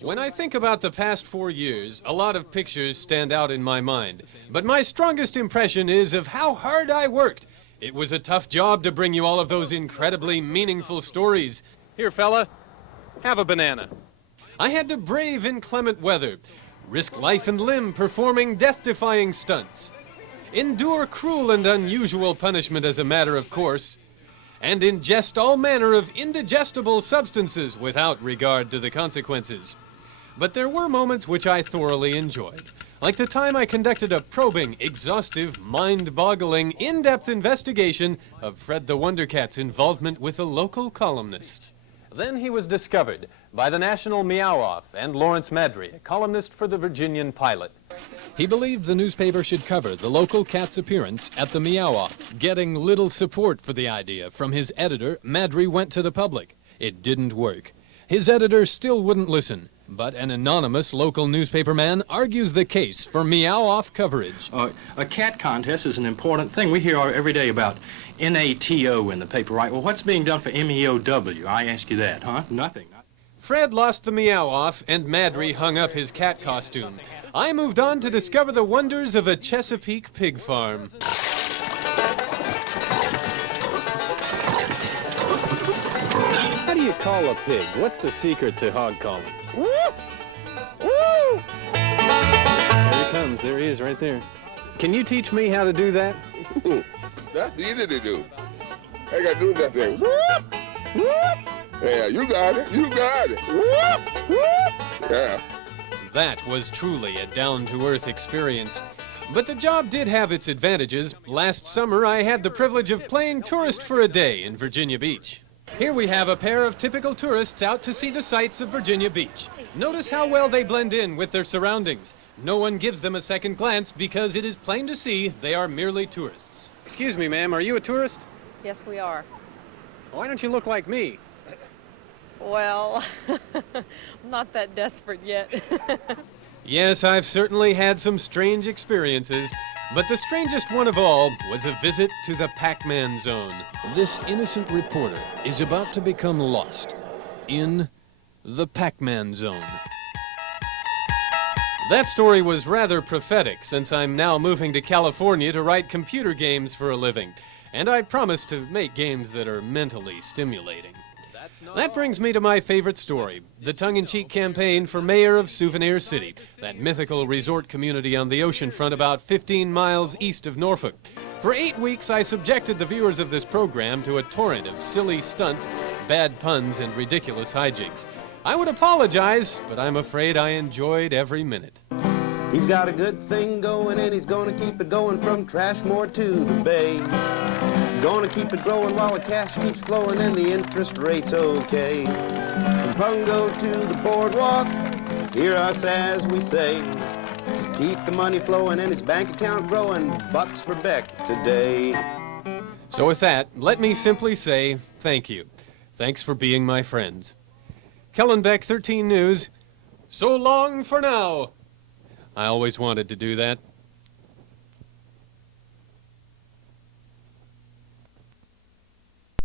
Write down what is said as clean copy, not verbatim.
When I think about the past 4 years, a lot of pictures stand out in my mind. But my strongest impression is of how hard I worked. It was a tough job to bring you all of those incredibly meaningful stories. Here, fella, have a banana. I had to brave inclement weather, risk life and limb performing death-defying stunts, endure cruel and unusual punishment as a matter of course, and ingest all manner of indigestible substances without regard to the consequences. But there were moments which I thoroughly enjoyed, like the time I conducted a probing, exhaustive, mind-boggling, in-depth investigation of Fred the Wonder Cat's involvement with a local columnist. Then he was discovered by the National Meow-Off and Lawrence Madry, a columnist for the Virginian Pilot. He believed the newspaper should cover the local cat's appearance at the Meow-Off. Getting little support for the idea from his editor, Madry went to the public. It didn't work. His editor still wouldn't listen, but an anonymous local newspaperman argues the case for Meow-Off coverage. A cat contest is an important thing. We hear every day about NATO in the paper, right? Well, what's being done for MEOW? I ask you that, huh? Nothing. Fred lost the Meow-Off, and Madry hung up his cat costume. I moved on to discover the wonders of a Chesapeake pig farm. How do you call a pig? What's the secret to hog calling? Woo! Woo! There he comes. There he is right there. Can you teach me how to do that? That's easy to do. I got to do that thing. Whoop! Whoop! Yeah, you got it. You got it. Whoop! Whoop! Yeah. That was truly a down-to-earth experience. But the job did have its advantages. Last summer, I had the privilege of playing tourist for a day in Virginia Beach. Here we have a pair of typical tourists out to see the sights of Virginia Beach. Notice how well they blend in with their surroundings. No one gives them a second glance because it is plain to see they are merely tourists. Excuse me, ma'am, are you a tourist? Yes, we are. Why don't you look like me? Well, I'm not that desperate yet. Yes, I've certainly had some strange experiences, but the strangest one of all was a visit to the Pac-Man zone. This innocent reporter is about to become lost in the Pac-Man zone. That story was rather prophetic, since I'm now moving to California to write computer games for a living, and I promise to make games that are mentally stimulating. That brings me to my favorite story, the tongue-in-cheek campaign for mayor of Souvenir City, that mythical resort community on the ocean front about 15 miles east of Norfolk. For 8 weeks, I subjected the viewers of this program to a torrent of silly stunts, bad puns, and ridiculous hijinks. I would apologize, but I'm afraid I enjoyed every minute. He's got a good thing going, and he's gonna keep it going from Trashmore to the Bay. Gonna keep it growing while the cash keeps flowing and the interest rate's okay. From Pungo to the boardwalk, hear us as we say. Keep the money flowing and his bank account growing, bucks for Beck today. So with that, let me simply say thank you. Thanks for being my friends. Kellyn Beeck, 13 News. So long for now. I always wanted to do that.